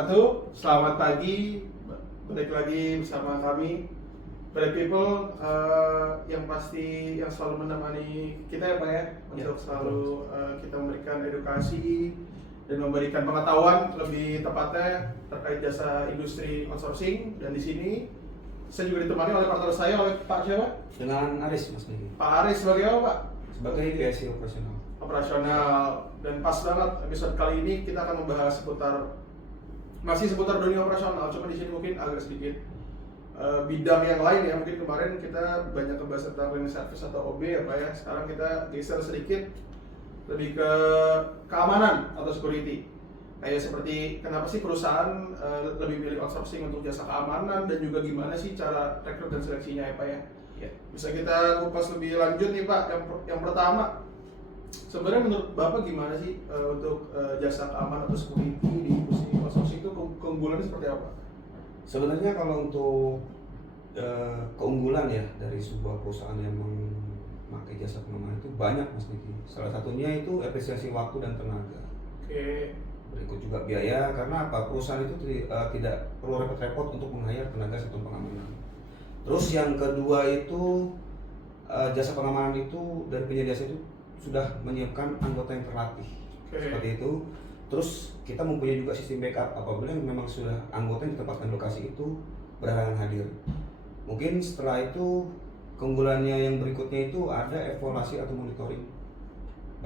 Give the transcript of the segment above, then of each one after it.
wabarakatuh. Selamat pagi. Balik lagi bersama kami Bright People, yang pasti yang selalu menemani kita ya Pak ya, untuk selalu kita memberikan edukasi dan memberikan pengetahuan lebih tepatnya terkait jasa industri outsourcing. Dan di sini saya juga ditemani oleh partner saya, oleh Pak siapa? Dengan Aris, Mas Niki. Pak Aris sebagai apa Pak? Sebagai PSC operasional. Dan pas banget episode kali ini kita akan membahas masih seputar dunia operasional, cuma di sini mungkin agak sedikit bidang yang lain ya. Mungkin kemarin kita banyak membahas tentang cleaning service atau OB ya Pak ya. Sekarang kita geser sedikit lebih ke keamanan atau security. Kayak seperti kenapa sih perusahaan lebih milih outsourcing untuk jasa keamanan, dan juga gimana sih cara rekrut dan seleksinya ya Pak ya. Bisa kita kupas lebih lanjut nih Pak. Yang pertama, sebenarnya menurut Bapak gimana sih untuk jasa keamanan atau security di industri outsourcing itu keunggulannya seperti apa? Sebenarnya kalau untuk keunggulan ya dari sebuah perusahaan yang memakai jasa pengamanan itu banyak, Mas Niki. Salah satunya itu efisiensi waktu dan tenaga. Oke. Berikut juga biaya, karena apa? Perusahaan itu tidak perlu repot-repot untuk meng-hire tenaga satuan pengamanan. Terus yang kedua itu jasa pengamanan itu dari penyedia jasa itu sudah menyiapkan anggota yang terlatih. Seperti itu. Terus kita mempunyai juga sistem backup apabila memang sudah anggota yang ditempatkan lokasi itu berhalangan hadir. Mungkin setelah itu keunggulannya yang berikutnya itu ada evaluasi atau monitoring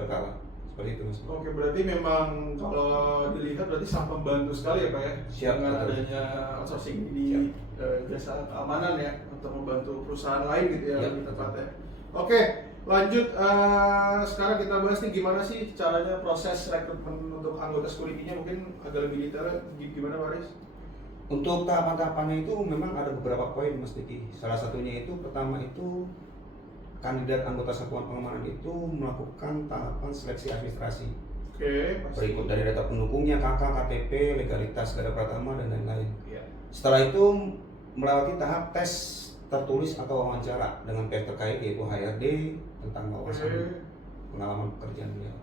berkala. Seperti itu, Mas. Oke, berarti memang kalau dilihat berarti sangat membantu sekali ya Pak ya. Siap, dengan betul. adanya outsourcing di jasa keamanan ya, untuk membantu perusahaan lain gitu ya, lebih tepatnya. Oke, lanjut. Sekarang kita bahas nih gimana sih caranya proses rekrutmen untuk anggota security-nya, mungkin agak lebih detail. Gimana Pak Aris? Untuk tahapan-tahapannya itu memang ada beberapa poin, Mas Diki. Salah satunya itu pertama itu kandidat anggota satuan pengamanan itu melakukan tahapan seleksi administrasi. Oke, Berikut dari data pendukungnya, KK, KTP, legalitas, garda pratama, dan lain-lain. Iya. Setelah itu melewati tahap tes tertulis atau wawancara dengan pihak terkait, yaitu HRD, tentang wawasan pengalaman pekerjaan beliau.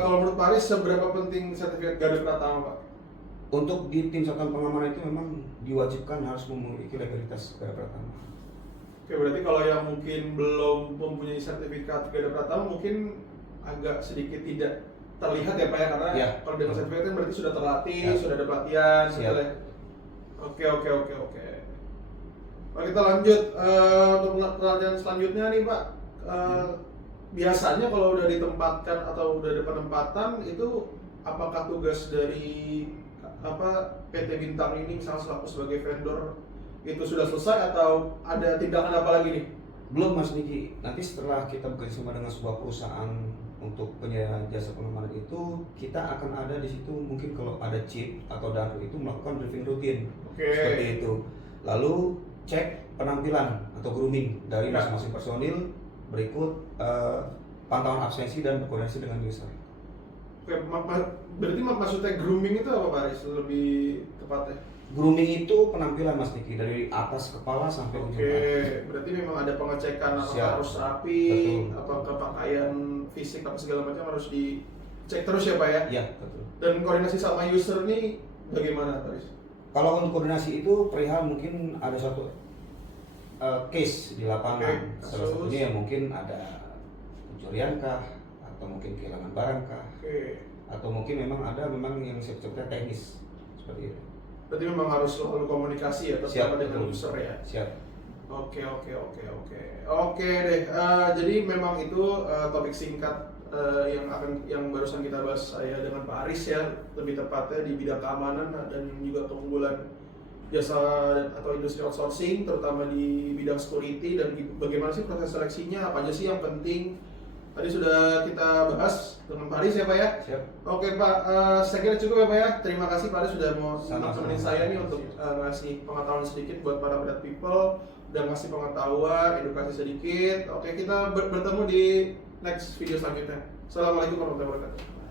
Kalau menurut Pak Aris, seberapa penting sertifikat garda pratama Pak? Untuk di tim satuan pengamanan itu memang diwajibkan harus memiliki legalitas garda pratama. Oke, berarti kalau yang mungkin belum mempunyai sertifikat garda pratama mungkin agak sedikit tidak terlihat ya Pak ya, karena kalau dengan sertifikat kan berarti sudah terlatih, sudah ada pelatihan, betul ya? Oke. Pak, kita lanjut untuk pelatihan selanjutnya nih Pak. Biasanya kalau udah ditempatkan atau udah ada penempatan itu, apakah tugas dari PT Bintang ini misalnya selaku sebagai vendor itu sudah selesai atau ada tindakan apa lagi nih? Belum, Mas Niki. Nanti setelah kita bekerjasama dengan sebuah perusahaan untuk penyedia jasa pengamanan itu, kita akan ada di situ, mungkin kalau ada chief atau dapur itu melakukan briefing rutin. Seperti itu. Lalu cek penampilan atau grooming dari masing-masing personil. Berikut pantauan absensi dan berkoordinasi dengan user. Oke, berarti maksudnya grooming itu apa Pak Aris? Lebih tepatnya? Grooming itu penampilan, Mas Niki, dari atas kepala sampai ujung kaki. Oke, berarti memang ada pengecekan apakah harus rapi, apakah pakaian fisik apa segala macam harus dicek terus ya Pak ya? Iya, betul. Dan koordinasi sama user nih bagaimana Pak Aris? Kalau untuk koordinasi itu perihal mungkin ada suatu case di lapangan. Salah satunya yang mungkin ada pencurian kah, atau mungkin kehilangan barang kah, atau mungkin memang yang sebetulnya teknis seperti itu. Berarti memang harus selalu komunikasi ya terutama dengan user ya. Siap. Oke deh. Jadi memang itu topik singkat yang barusan kita bahas saya dengan Pak Aris ya, lebih tepatnya di bidang keamanan dan juga keunggulan jasa atau industri outsourcing, terutama di bidang security, dan bagaimana sih proses seleksinya, apa aja sih yang penting. Tadi sudah kita bahas dengan Pak Aris ya Pak ya? Siap. Oke Pak, saya kira cukup ya Pak ya. Terima kasih Pak Aris sudah mau nemenin saya nih untuk ngasih pengetahuan sedikit buat para Bright People, dan ngasih pengetahuan, edukasi sedikit. Oke, kita bertemu di next video selanjutnya. Assalamualaikum warahmatullahi wabarakatuh.